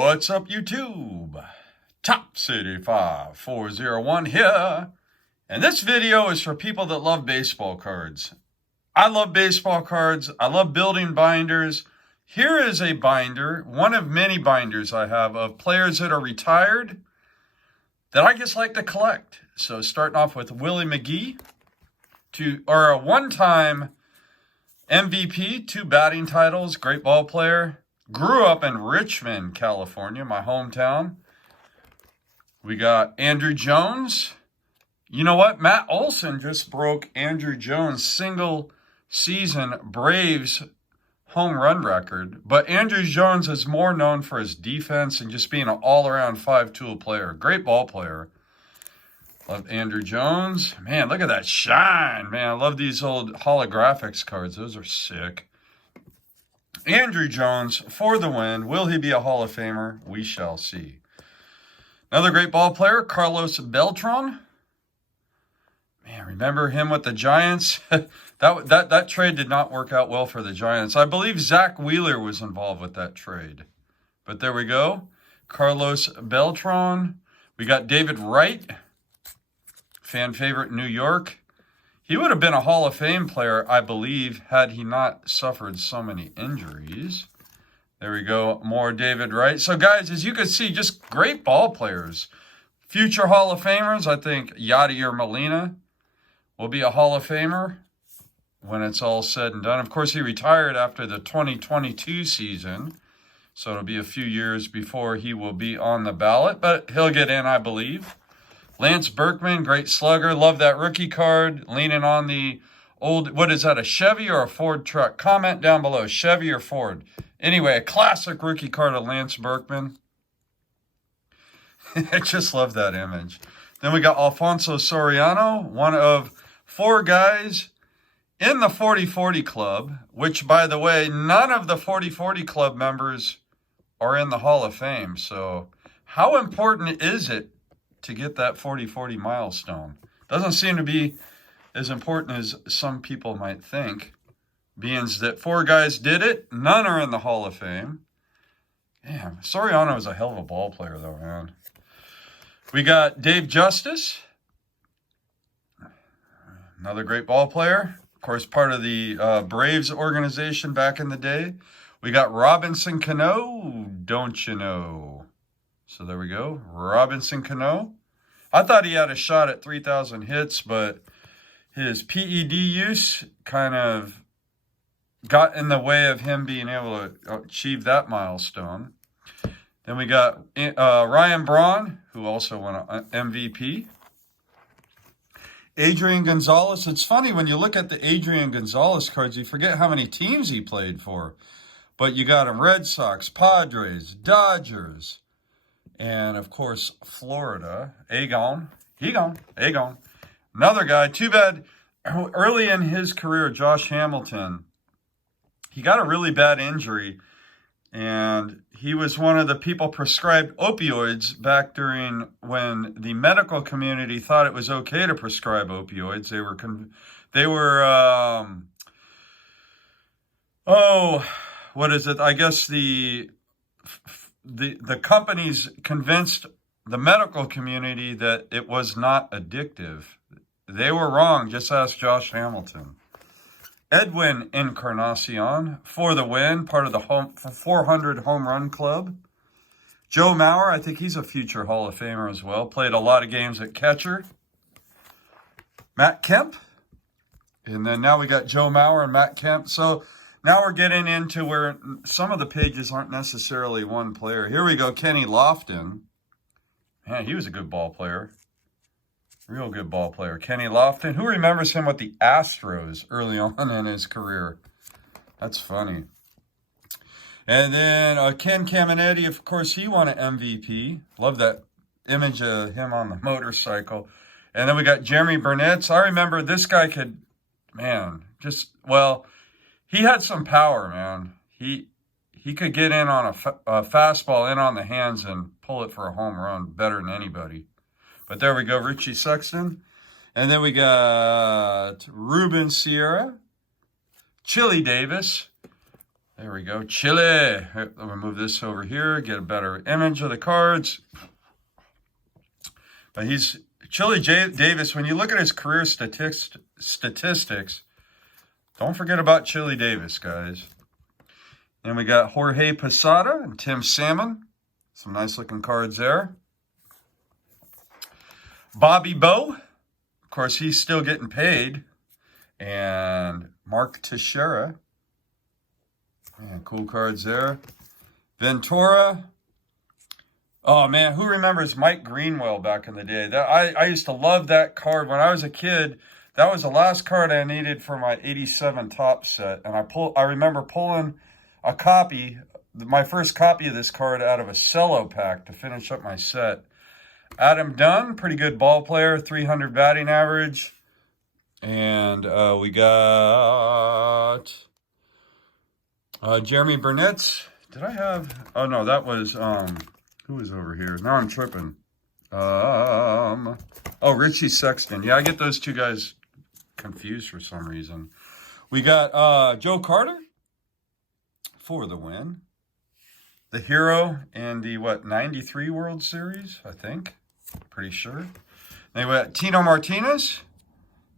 What's up, YouTube? Top City 5401 here. And this video is for people that love baseball cards. I love baseball cards. I love building binders. Here is a binder, one of many binders I have of players that are retired that I just like to collect. So starting off with Willie McGee, a one-time MVP, 2 batting titles, great ball player. Grew up in Richmond, California, my hometown. We got Andrew Jones. You know what? Matt Olson just broke Andrew Jones' single season Braves home run record. But Andrew Jones is more known for his defense and just being an all-around 5-tool player. Great ball player. Love Andrew Jones. Man, look at that shine. Man, I love these old holographics cards. Those are sick. Andrew Jones for the win. Will he be a Hall of Famer? We shall see. Another great ball player, Carlos Beltran. Man, remember him with the Giants? that trade did not work out well for the Giants. I believe Zach Wheeler was involved with that trade. But there we go. Carlos Beltran. We got David Wright, fan favorite in New York. He would have been a Hall of Fame player, I believe, had he not suffered so many injuries. There we go. More David Wright. So, guys, as you can see, just great ball players. Future Hall of Famers, I think Yadier Molina will be a Hall of Famer when it's all said and done. Of course, he retired after the 2022 season, so it'll be a few years before he will be on the ballot, but he'll get in, I believe. Lance Berkman, great slugger. Love that rookie card. Leaning on the old, what is that, a Chevy or a Ford truck? Comment down below, Chevy or Ford. Anyway, a classic rookie card of Lance Berkman. I just love that image. Then we got Alfonso Soriano, one of 4 guys in the 40-40 Club, which, by the way, none of the 40-40 Club members are in the Hall of Fame. So how important is it to get that 40-40 milestone? Doesn't seem to be as important as some people might think. Being that 4 guys did it, none are in the Hall of Fame. Damn, Soriano is a hell of a ball player, though, man. We got Dave Justice, another great ball player. Of course, part of the Braves organization back in the day. We got Robinson Cano, don't you know? So there we go. Robinson Cano. I thought he had a shot at 3,000 hits, but his PED use kind of got in the way of him being able to achieve that milestone. Then we got Ryan Braun, who also won an MVP. Adrian Gonzalez. It's funny, when you look at the Adrian Gonzalez cards, you forget how many teams he played for. But you got him Red Sox, Padres, Dodgers, and, of course, Florida. Egon. Another guy. Too bad early in his career, Josh Hamilton, he got a really bad injury. And he was one of the people prescribed opioids back during when the medical community thought it was okay to prescribe opioids. What is it? I guess the companies convinced the medical community that it was not addictive. They were wrong. Just ask Josh Hamilton. Edwin Encarnacion for the win, part of the 400 home run club. Joe Mauer, I think he's a future Hall of Famer as well. Played a lot of games at catcher. Matt Kemp. And then now we got Joe Mauer and Matt Kemp. So now we're getting into where some of the pages aren't necessarily one player. Here we go, Kenny Lofton. Man, he was a good ball player. Real good ball player. Kenny Lofton. Who remembers him with the Astros early on in his career? That's funny. And then Ken Caminetti, of course, he won an MVP. Love that image of him on the motorcycle. And then we got Jeremy Burnett. I remember this guy could, man, he had some power, man. He could get in on a fastball in on the hands and pull it for a home run better than anybody. But there we go, Richie Sexton. And then we got Ruben Sierra, Chili Davis, There we go. Chile. Let me move this over here, get a better image of the cards. But he's Chili Davis. When you look at his career statistics, don't forget about Chili Davis, guys. And we got Jorge Posada and Tim Salmon. Some nice looking cards there. Bobby Bowe. Of course, he's still getting paid. And Mark Teixeira. Man, cool cards there. Ventura. Oh, man, who remembers Mike Greenwell back in the day? I used to love that card. When I was a kid, that was the last card I needed for my 87 top set. And I remember pulling a copy, my first copy of this card out of a cello pack to finish up my set. Adam Dunn, pretty good ball player, 300 batting average. And we got Jeremy Burnett. Did I have... Oh, no, that was... Who was over here? Now I'm tripping. Oh, Richie Sexton. Yeah, I get those two guys confused for some reason. We got Joe Carter for the win. The hero in the, 93 World Series, I think. Pretty sure. Then we got Tino Martinez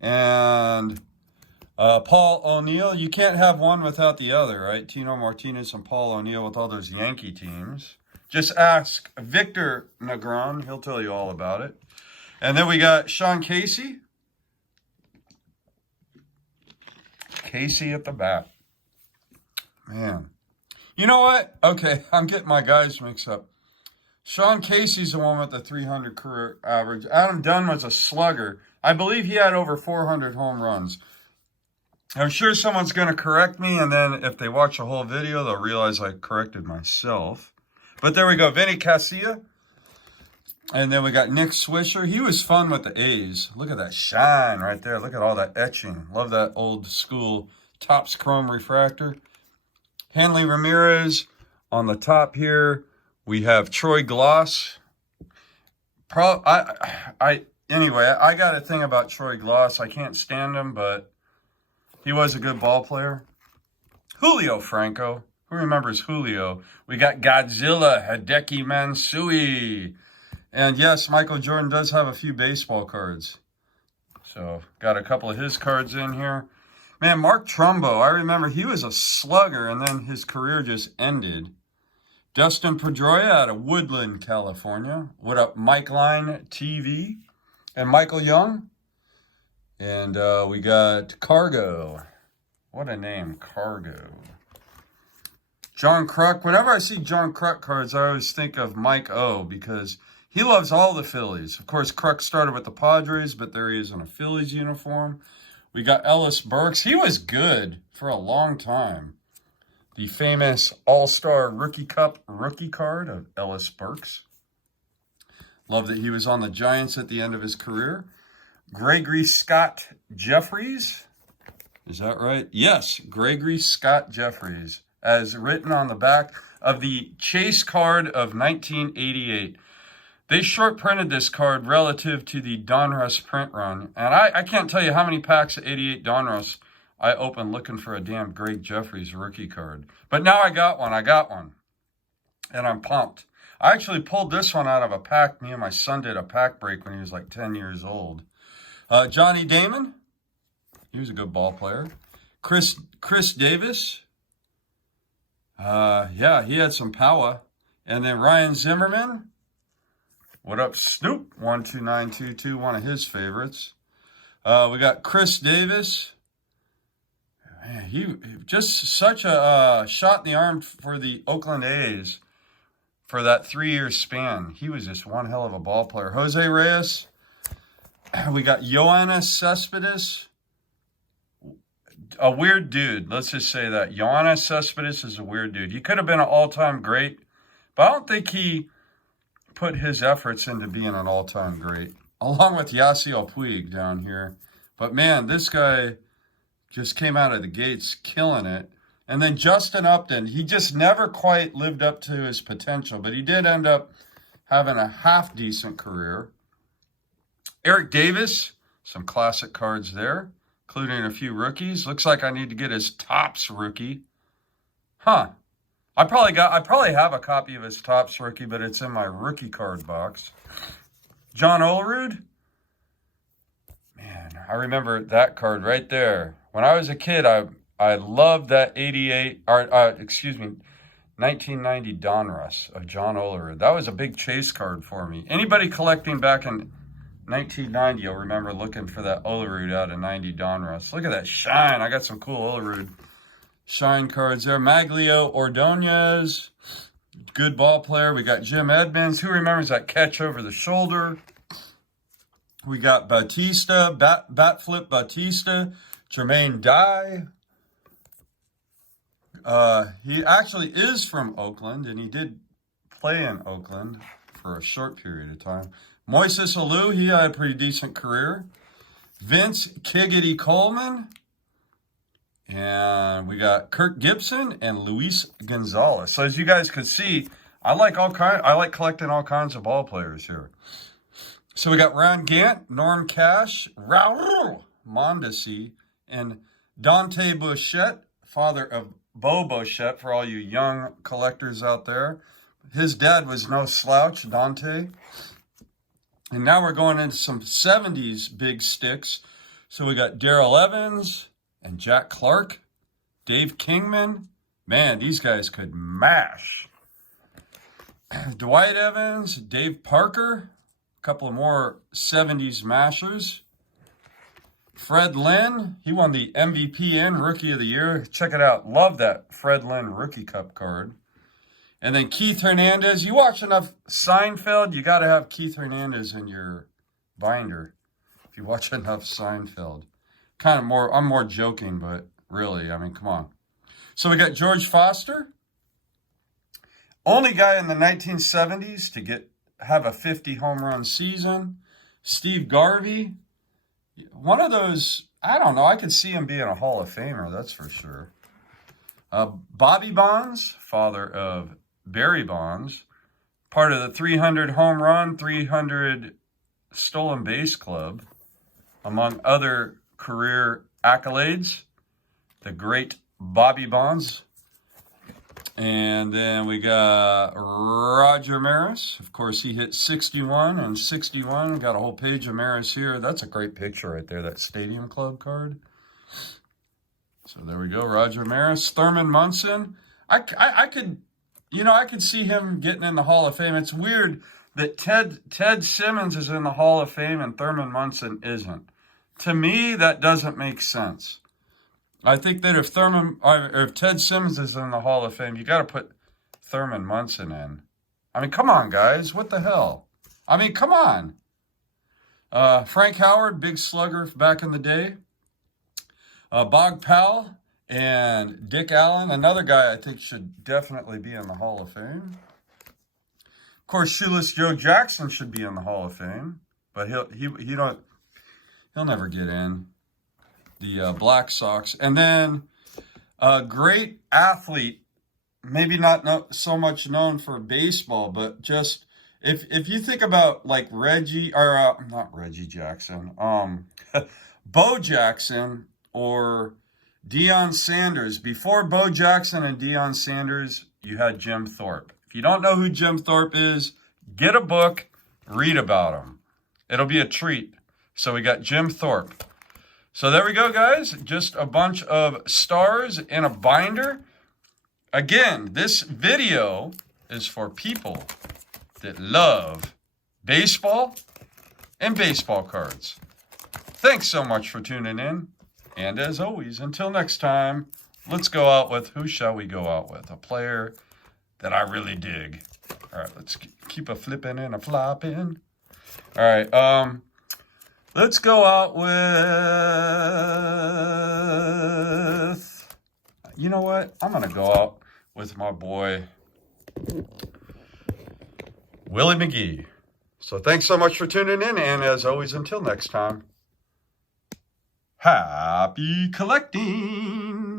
and Paul O'Neill. You can't have one without the other, right? Tino Martinez and Paul O'Neill with all those Yankee teams. Just ask Victor Negron. He'll tell you all about it. And then we got Sean Casey. Casey at the bat. Man. You know what? Okay, I'm getting my guys mixed up. Sean Casey's the one with the 300 career average. Adam Dunn was a slugger. I believe he had over 400 home runs. I'm sure someone's going to correct me, and then if they watch the whole video, they'll realize I corrected myself. But there we go. Vinny Casilla. And then we got Nick Swisher. He was fun with the A's. Look at that shine right there. Look at all that etching. Love that old school Topps Chrome refractor. Hanley Ramirez on the top here. We have Troy Gloss. Anyway, I got a thing about Troy Gloss. I can't stand him, but he was a good ball player. Julio Franco. Who remembers Julio? We got Godzilla, Hideki Matsui. And yes, Michael Jordan does have a few baseball cards. So, got a couple of his cards in here. Man, Mark Trumbo, I remember he was a slugger, and then his career just ended. Dustin Pedroia out of Woodland, California. What up, Mike Line TV? And Michael Young. And we got Cargo. What a name, Cargo. John Kruk. Whenever I see John Kruk cards, I always think of Mike O, because he loves all the Phillies. Of course, Kruk started with the Padres, but there he is in a Phillies uniform. We got Ellis Burks. He was good for a long time. The famous All-Star Rookie Cup rookie card of Ellis Burks. Love that he was on the Giants at the end of his career. Gregory Scott Jeffries. Is that right? Yes, Gregory Scott Jeffries, as written on the back of the Chase card of 1988. They short printed this card relative to the Donruss print run. And I can't tell you how many packs of 88 Donruss I opened looking for a damn Greg Jeffries rookie card. But now I got one. And I'm pumped. I actually pulled this one out of a pack. Me and my son did a pack break when he was like 10 years old. Johnny Damon. He was a good ball player. Chris Davis. Yeah, he had some power. And then Ryan Zimmerman. What up, Snoop? 12922, one of his favorites. We got Chris Davis. Man, he just such a shot in the arm for the Oakland A's for that 3-year span. He was just one hell of a ball player. Jose Reyes. We got Yoenis Cespedes. A weird dude. Let's just say that. Yoenis Cespedes is a weird dude. He could have been an all-time great, but I don't think he put his efforts into being an all-time great, along with Yasiel Puig down here. But man, this guy just came out of the gates killing it. And then Justin Upton, he just never quite lived up to his potential, but he did end up having a half-decent career. Eric Davis, some classic cards there, including a few rookies. Looks like I need to get his Topps rookie. Huh. I probably have a copy of his Topps rookie, but it's in my rookie card box. John Olerud. Man, I remember that card right there. When I was a kid, I loved that 1990 Donruss of John Olerud. That was a big chase card for me. Anybody collecting back in 1990, you'll remember looking for that Olerud out of 90 Donruss. Look at that shine. I got some cool Olerud shine cards there. Maglio Ordonez, good ball player. We got Jim Edmonds. Who remembers that catch over the shoulder? We got Batista, bat flip Batista, Jermaine Dye. He actually is from Oakland, and he did play in Oakland for a short period of time. Moises Alou, he had a pretty decent career. Vince Kiggity Coleman. And we got Kirk Gibson and Luis Gonzalez. So as you guys can see, I like collecting all kinds of ball players here. So we got Ron Gant, Norm Cash, Raul Mondesi, and Dante Bichette, father of Bo Bichette, for all you young collectors out there. His dad was no slouch, Dante. And now we're going into some 70s big sticks. So we got Darrell Evans and Jack Clark, Dave Kingman. Man, these guys could mash. Dwight Evans, Dave Parker, a couple of more 70s mashers. Fred Lynn, he won the MVP and Rookie of the Year. Check it out. Love that Fred Lynn Rookie Cup card. And then Keith Hernandez. You watch enough Seinfeld, you got to have Keith Hernandez in your binder. If you watch enough Seinfeld. I'm more joking, but really, I mean, come on. So we got George Foster. Only guy in the 1970s to have a 50 home run season. Steve Garvey. One of those, I don't know, I could see him being a Hall of Famer, that's for sure. Bobby Bonds, father of Barry Bonds, part of the 300 home run, 300 stolen base club, among other career accolades, the great Bobby Bonds. And then we got Roger Maris. Of course, he hit 61 and 61. Got a whole page of Maris here. That's a great picture right there, that Stadium Club card. So there we go, Roger Maris. Thurman Munson. I could see him getting in the Hall of Fame. It's weird that Ted Simmons is in the Hall of Fame and Thurman Munson isn't. To me, that doesn't make sense. I think that if Ted Simmons is in the Hall of Fame, you got to put Thurman Munson in. I mean, come on, guys. What the hell? I mean, come on. Frank Howard, big slugger back in the day. Bog Powell and Dick Allen, another guy I think should definitely be in the Hall of Fame. Of course, Shoeless Joe Jackson should be in the Hall of Fame, but he'll never get in. The Black Sox. And then a great athlete, maybe not so much known for baseball, but just if you think about like not Reggie Jackson, Bo Jackson or Deion Sanders. Before Bo Jackson and Deion Sanders, you had Jim Thorpe. If you don't know who Jim Thorpe is, get a book, read about him. It'll be a treat. So we got Jim Thorpe. So there we go, guys. Just a bunch of stars in a binder. Again, this video is for people that love baseball and baseball cards. Thanks so much for tuning in. And as always, until next time, let's go out with, who shall we go out with? A player that I really dig. All right, let's keep a flipping and a flopping. All right, let's go out with, you know what? I'm going to go out with my boy, Willie McGee. So thanks so much for tuning in. And as always, until next time, happy collecting.